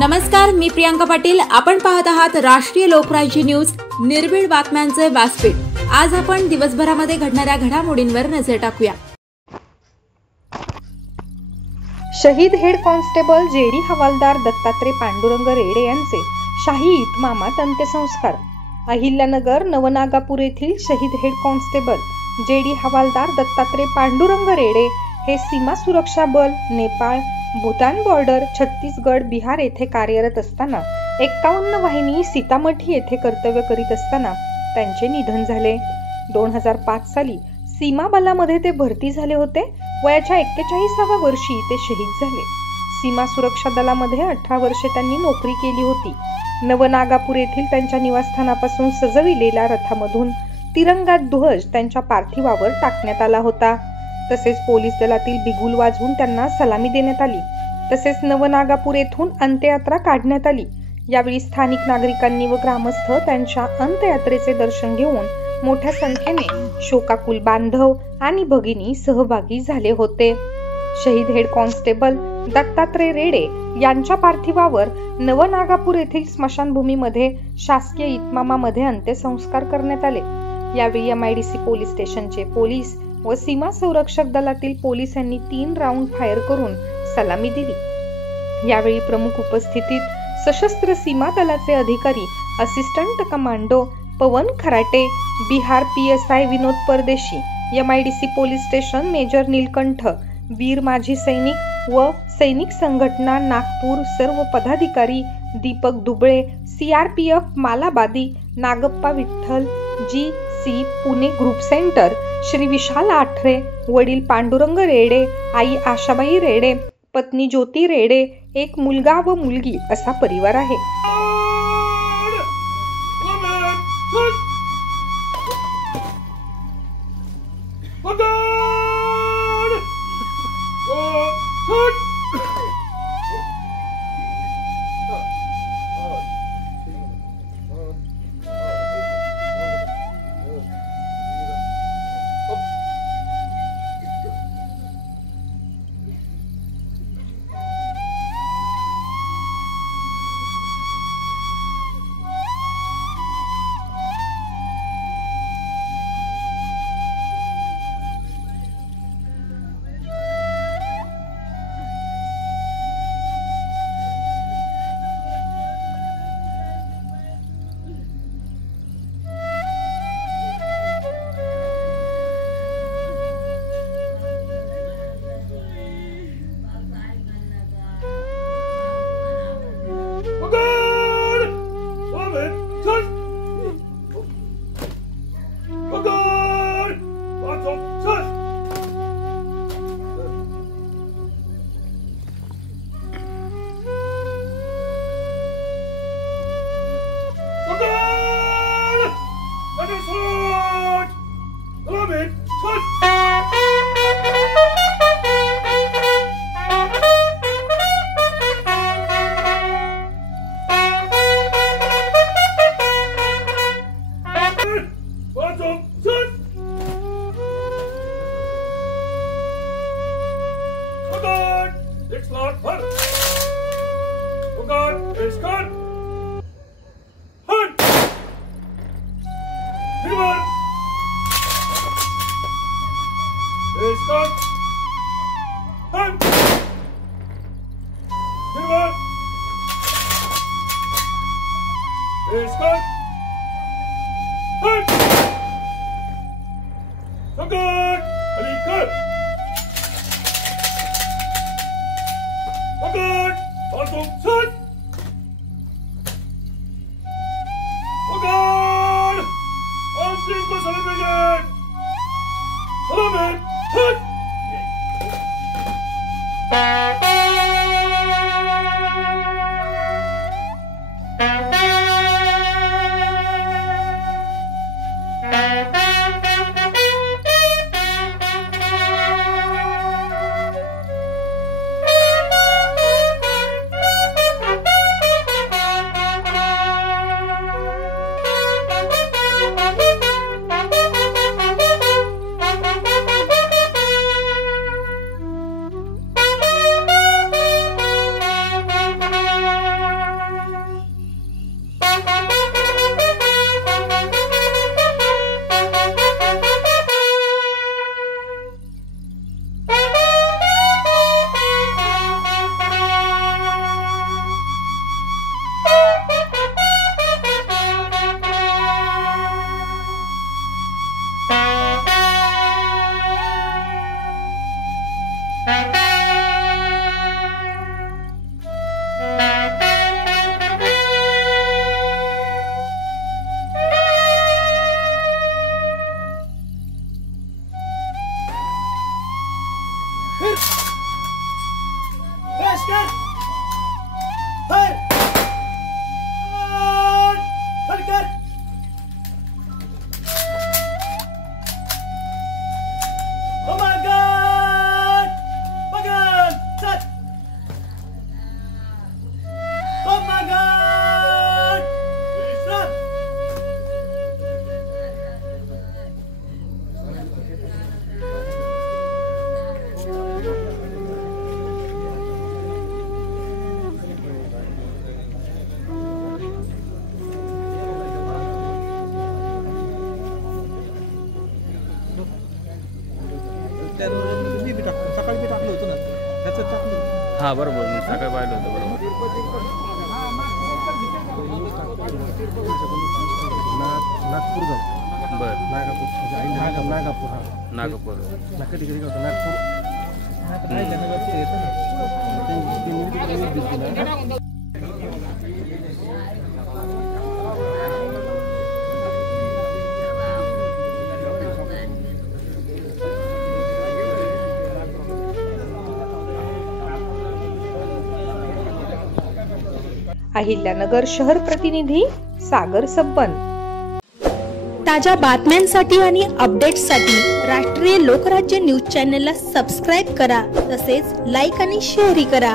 नमस्कार, मी प्रियांका पाटील. आपण पाहत आहात राष्ट्रीय लोकराज्य न्यूज, निर्भीड बातम्यांचे व्यासपीठ. आज आपण दिवसभरामध्ये घडणाऱ्या घडामोडींवर नजर टाकूया. शहीद हेड कॉन्स्टेबल जेडी हवालदार दत्तात्रय पांडुरंग रेडे यांचे शाही इतमामात अंत्यसंस्कार. अहिल्यानगर नवनागापूर येथील शहीद हेड कॉन्स्टेबल जेडी हवालदार दत्तात्रय पांडुरंग रेडे हे सीमा सुरक्षा बल, नेपाळ, भूतान बॉर्डर, छत्तीसगड, बिहार येथे कार्यरत असताना 51 वाहिनी सीतामढी येथे कर्तव्य करीत असताना त्यांचे निधन झाले. 2005 साली सीमा बलामध्ये ते भरती झाले होते. वयाच्या 41व्या वर्षी ते शहीद झाले. सीमा सुरक्षा दलामध्ये 18 वर्षे त्यांनी नोकरी केली होती. नवनागापूर येथील त्यांच्या निवासस्थानापासून सजविलेल्या रथामधून तिरंगा ध्वज त्यांच्या पार्थिवावर टाकण्यात आला होता. तसेच पोलीस दलातील बिगुल वाजवून त्यांना सलामी देण्यात आली. तसेच नवनागापूर येथून अंत्ययात्रा काढण्यात आली. यावेळी स्थानिक नागरिकांनी व ग्रामस्थ त्यांच्या अंत्ययात्रेचे दर्शन घेऊन मोठ्या संख्येने शोकाकुल बांधव आणि भगिनी सहभागी झाले होते. शहीद हेड कॉन्स्टेबल दत्तात्रय रेडे यांच्या पार्थिवावर नवनागापूर येथील स्मशानभूमीमध्ये शासकीय इतमामामध्ये अंत्यसंस्कार करण्यात आले. यावेळी MIDC पोलीस स्टेशनचे पोलीस व सीमा संरक्षक दलातील पोलिसांनी 3 राऊंड फायर करून सलामी दिली. यावेळी प्रमुख उपस्थितीत सशस्त्र सीमा दलाचे अधिकारी, assistant commando Pawan Kharate, Bihar PSI Vinod Pardeshi, MIDC police station major Neelkanth, वीर माजी सैनिक व सैनिक संघटना नागपूर सर्व पदाधिकारी, Deepak Dubale, CRPF Malabadi, Nagappa Vitthal, GC Pune group centre, Shri Vishal Athare, वडील पांडुरंग रेडे, आई आशाबाई रेडे, पत्नी ज्योती रेडे, एक मुलगा व मुलगी असा परिवार आहे. सकाळी टाकलं होतं ना त्याचं टाकलं. हां बरोबर, मी सकाळी पाहिलं होतं. बरोबर. नागपूर जाऊ. बरं. नागापूर नागापूर हा नागपूर. कधी कधी होतं नागपूर. अहिल्यानगर शहर प्रतिनिधी सागर सब्बन. ताज्या बातम्यांसाठी आणि अपडेट्ससाठी राष्ट्रीय लोकराज्य न्यूज चॅनलला सबस्क्राईब करा, तसेच लाईक आणि शेअरही करा.